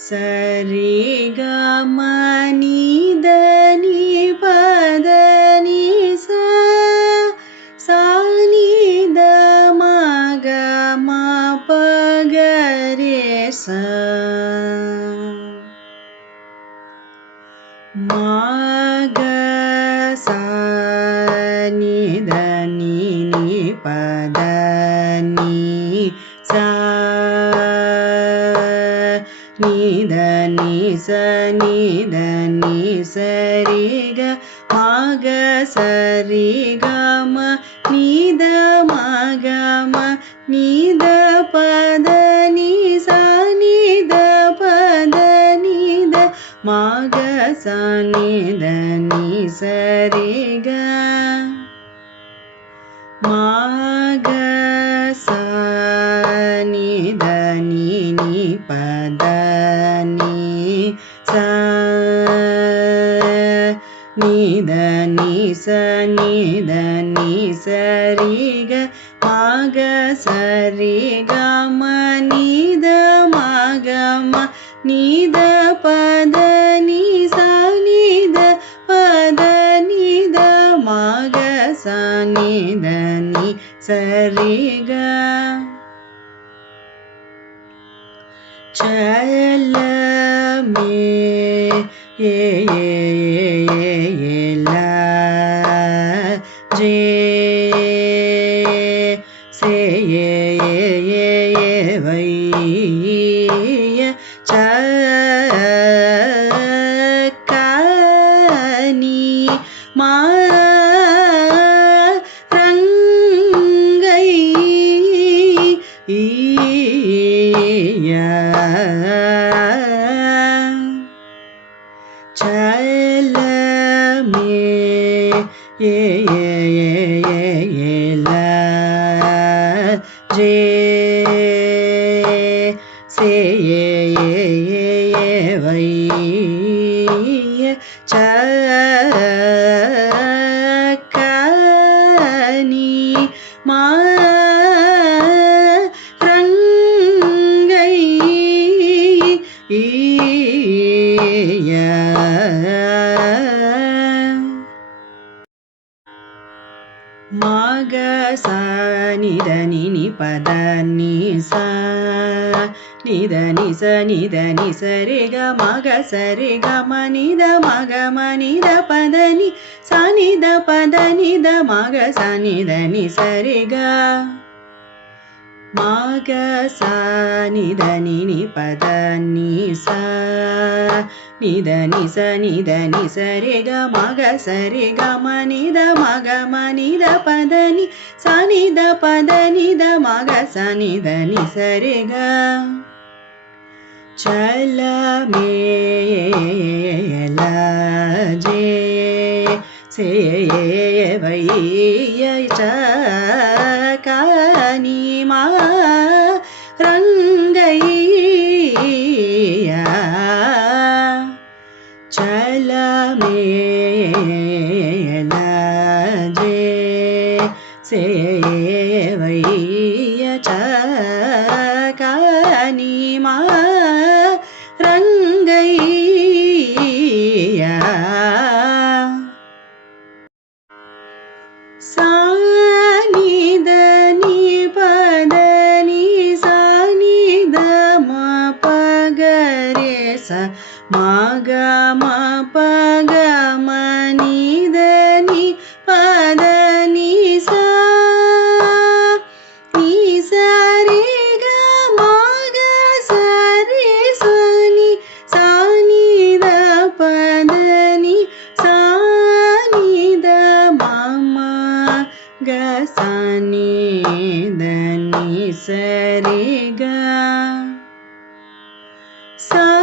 रे गनि सनिधनि सरि ग माग सरि ग मागमा निद पदनि सनिद पदनिद माग सनिधनि सरिग माग सनिधनि सरि ग मागरि गनिद माग निद पदनि सनिद पदनिद माग सनिधनि सरि ग my నిసా నిద నిస నిద निधनि सनिधनि सरे ग माग सरे ग मनिद मग मनिद पदनि सनिद మగ निग सा निरे ग माग नि पदनि सा నిద నిస నిద నిస రే గ మగ సరి గ మనిద మగ మనిద పదని సనిద పదనిద మగ సనిద నిస రే గ చల మేల జే సే వై से sun.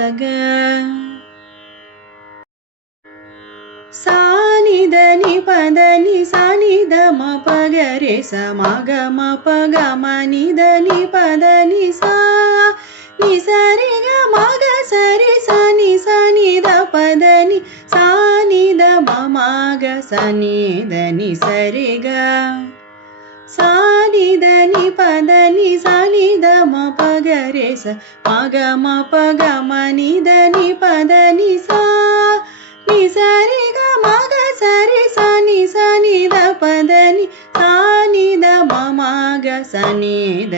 యుండగా సానిదని పదని సనిద మ పగరే సమగ మ పగ మనిదని పదని సా. ని సరి గ మగ సరి సని సనిద పదని సానిద మగ సనిదని సరిగా. పద ని సాలిద మ పగరే స మగ మ పగ మనిద ని పద ని సా. ని సరి గ మగ సరి స ని స ని ద పద ని మగ స ని ద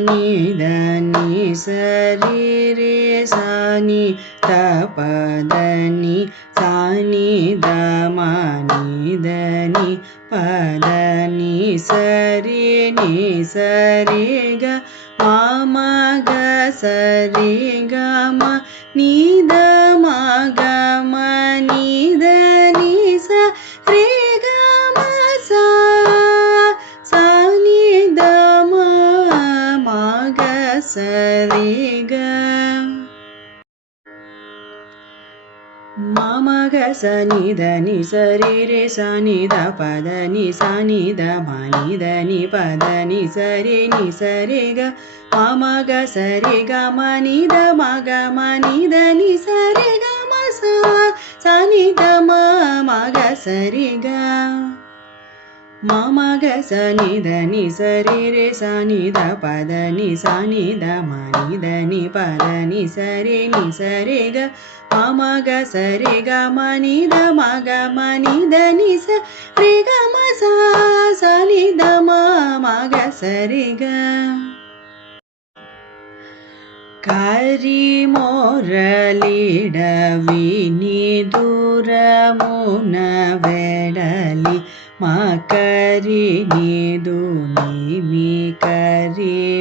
नि धनि सरि रे सानि तपदनि सानि दमानि धनि पदनि सरि नि सरि ग मा ग सरि మమగ సని దని సరి రే సని ద పద ని సని ద మని దని పద ని సరి ని సరి గ మమగ సరి గ మని ద మగ మని దని సరి గ మ సా సని ద మ మగ సరి గ మమగ సని దని సరి రే సని ద పద ని సని ద మని దని పద ని సరి ని సరి గ మమగ సరి గ మని ద మగ మని దని స రి గ మ సా సని ద మ మగ సరి గ కరి మోరలిడవి నీ దూరమున వెడలి मा करि निरी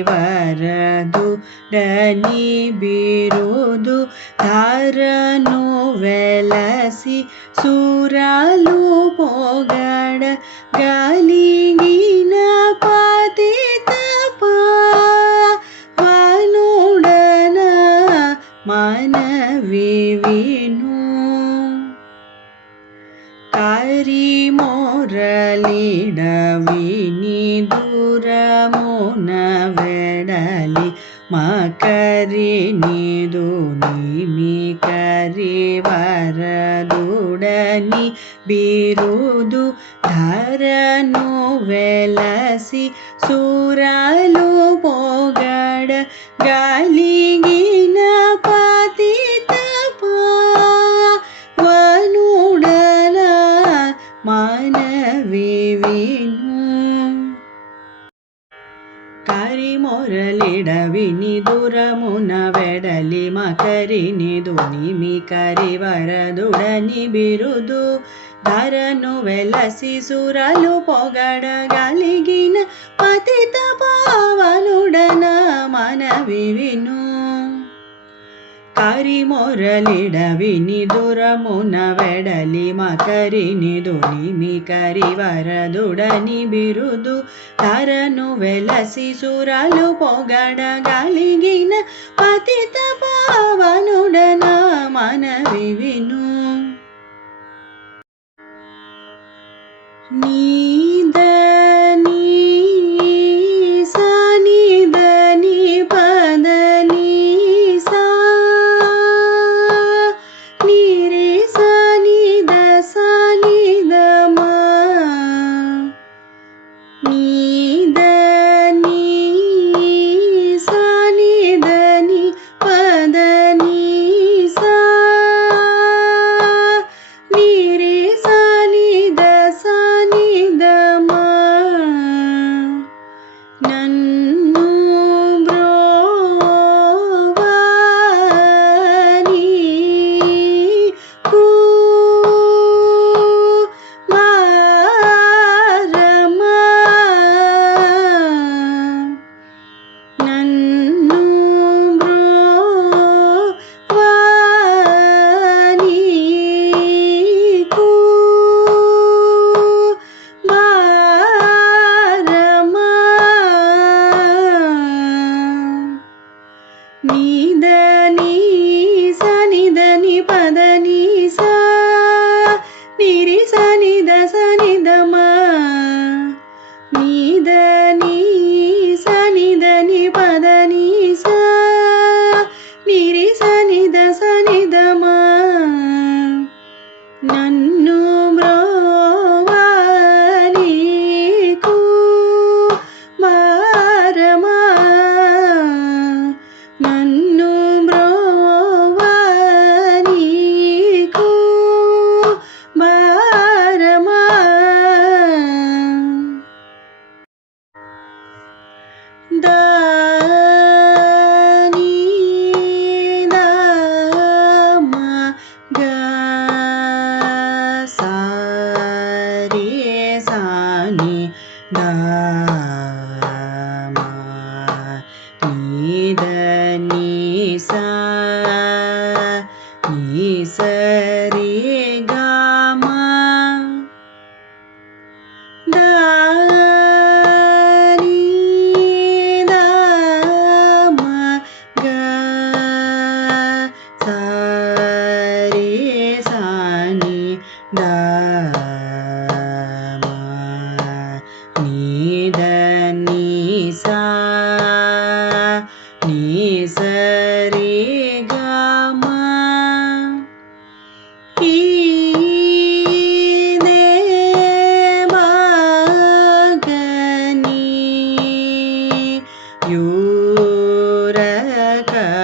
वरी बीरोतु धारु वेलसि सुरालु पोगड गि మకరి నీదు నిమి కరి వరదుడని బిరుదు ధరను వెలసి సూరాలు పోగడ గలిగిన పతిత పావనుడన మనవి విను కరి మొరలిడవిని దురమున వెడలి మకరిని దునిమి కరి వరదుడని బిరుదు ధరను వెలసి సురలు పొగడగలిగిన పతిత పావనుడన మనవి విను. హరిమొరలిడ మొరలిడవిని దురమున వెడలి మకరిని దునిమి కరి వరదుడని బిరుదు తరను వెలసి సురలు పొగడగలిగిన పతిత పావనుడన మనవి విను. నీ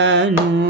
ನಾನು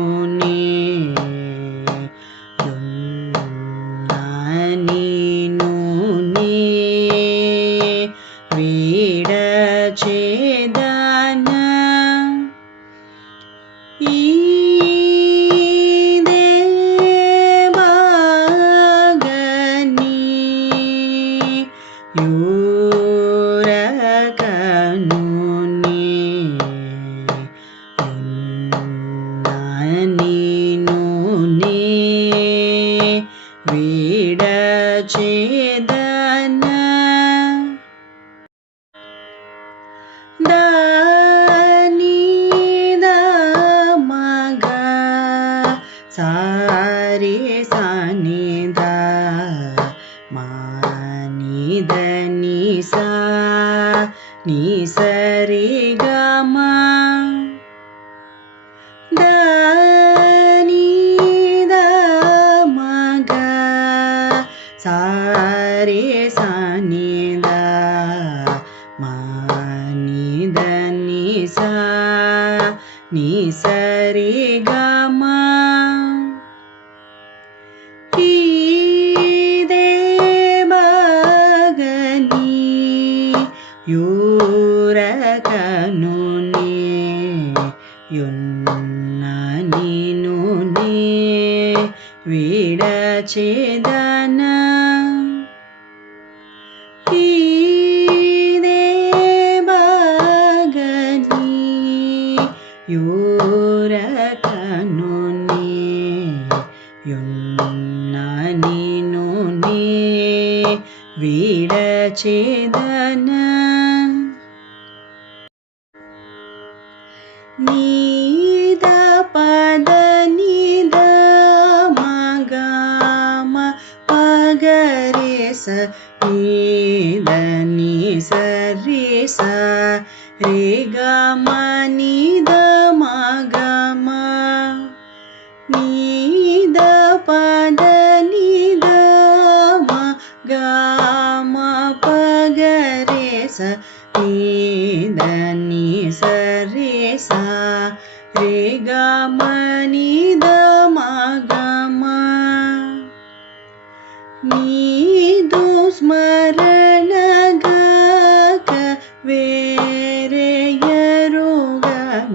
நீ சரே नि वीडचेदन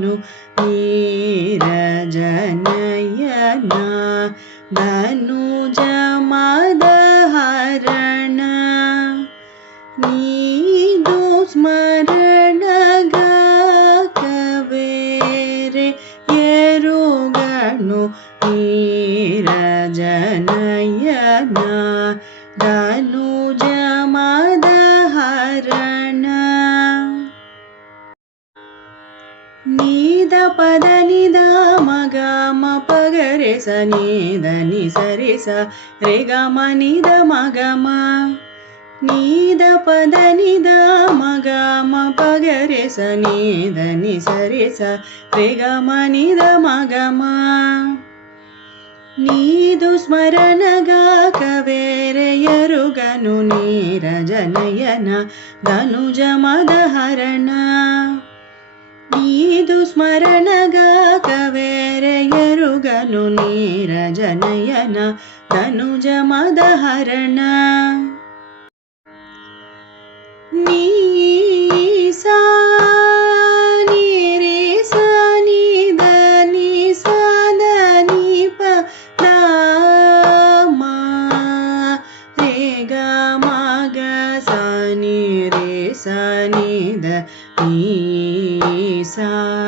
ನೀರ सनी दी सरस रे गमनिद मगम नीदपद निगम पगरे सनि धनि सरस रे गमनिद मगम नीदु स्मरणगा कवेरयरुगनुीरजनयन धनुजमद हरण स्मरणग कवेरयरुगनुरजनयन तनुजमद हरणीसा sa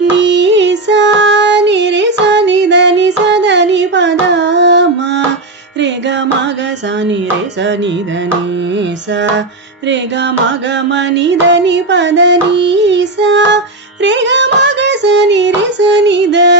నీ సా నిరే సని దని సదని పదమా? రే గ మగ సని రే సని దని సా రే గ మగ మని దని పదని సా రే గ మగ సని రే సని దని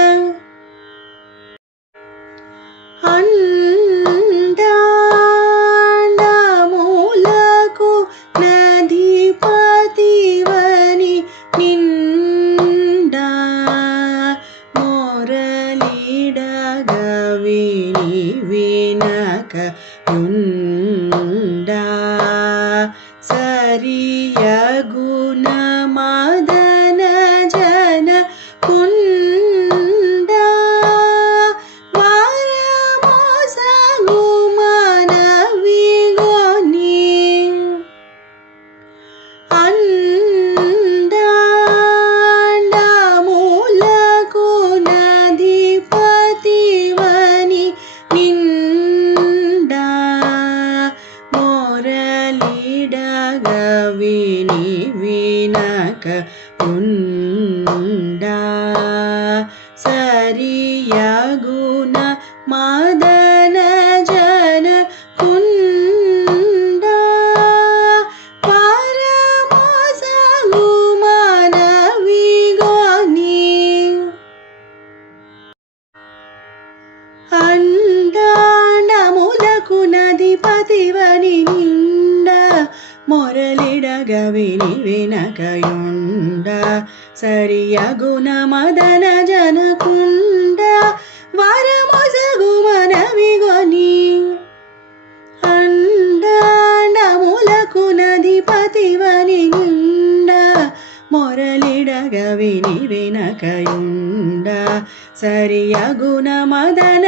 ಸರಿಯ ಗುಣಮದನ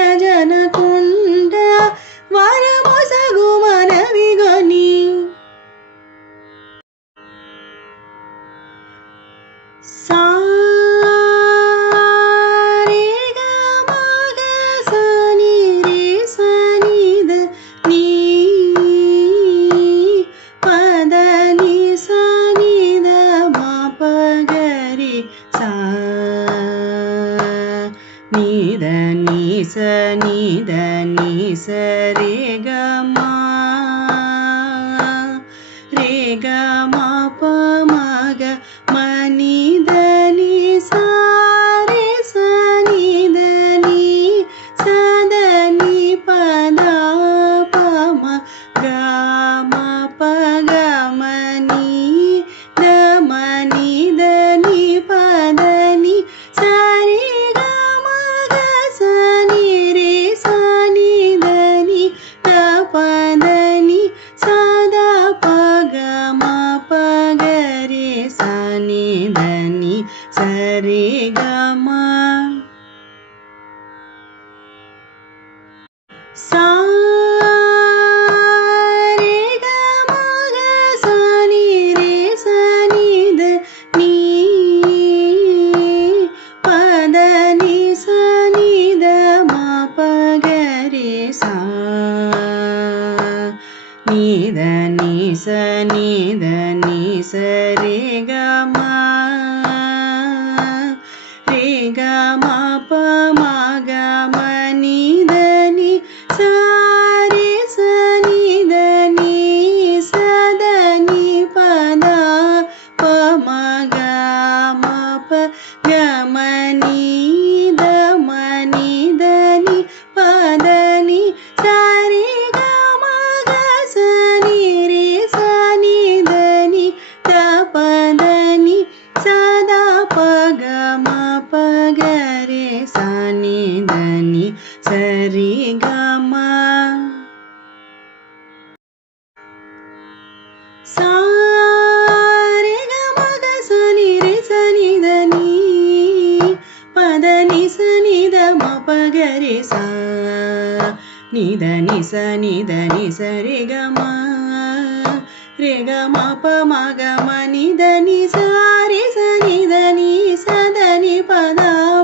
நீத நீச நீத. పగరి సా నిదని స నిదని సరి గమ రే గమ ప మగమ నిదని సారి స నిదని సదని పద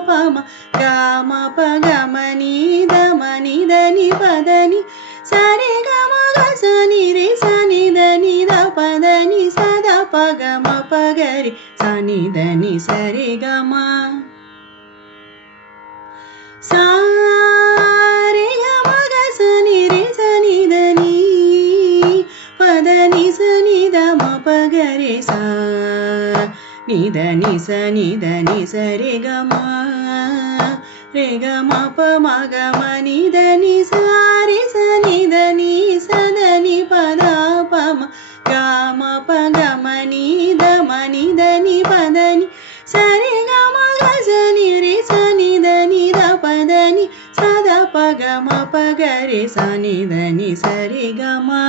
పమ గమ ప గమ నిదమ నిదని పదని. సరి గమ గస నిరి స నిదని ద పదని సద పగమ పగరి. స నిదని సరి గమ रे ग मी रे निी। पदनि स। निदमप गरे निदनी स निदनी से गे ग निदनी स्वाे स निदनी स पगरे సని ధని సరిగమా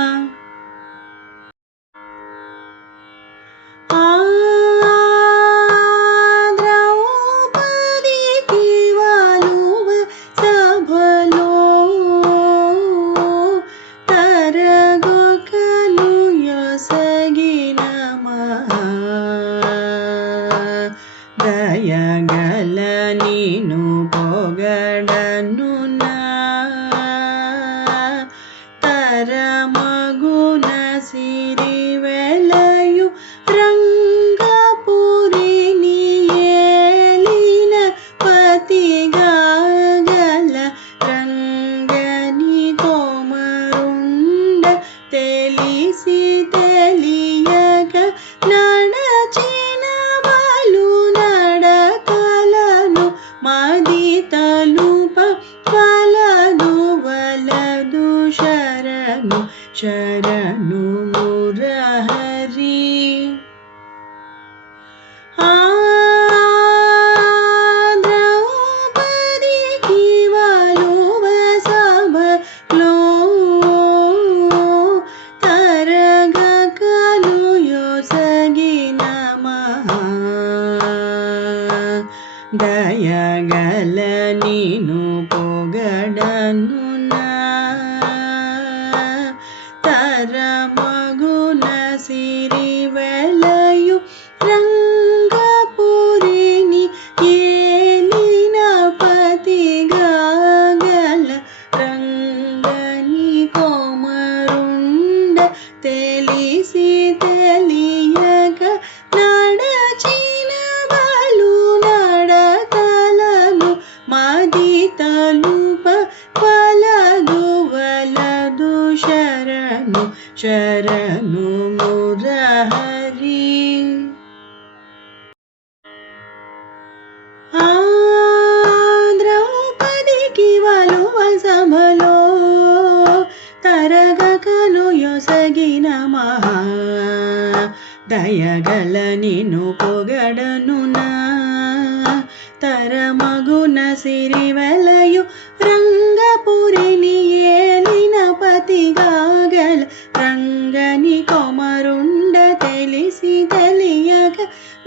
రంగని కొమరుండ తెలిసి తెలియక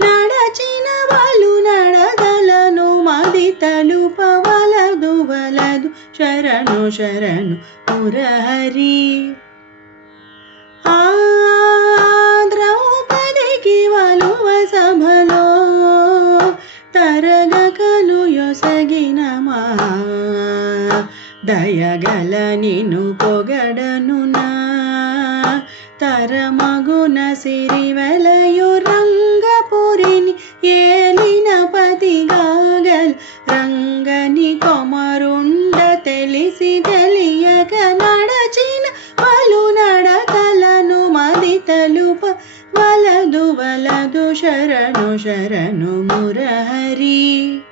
నడచిన వాళ్ళు నడగలను మది తలుపవలదు వలదు శరణు శరణు మురహరి ఆ ద్రౌపదికి వలువ సభలో తరగకలు యొసగిన మా దయగల నిను పొగడను मगुणीरिवालयु रङ्गपुरि एलिना पति गल रङ्गनि कोमरुण्ड तलिसि दलिय कडीनडलनुलु वु शरणु शरणहरि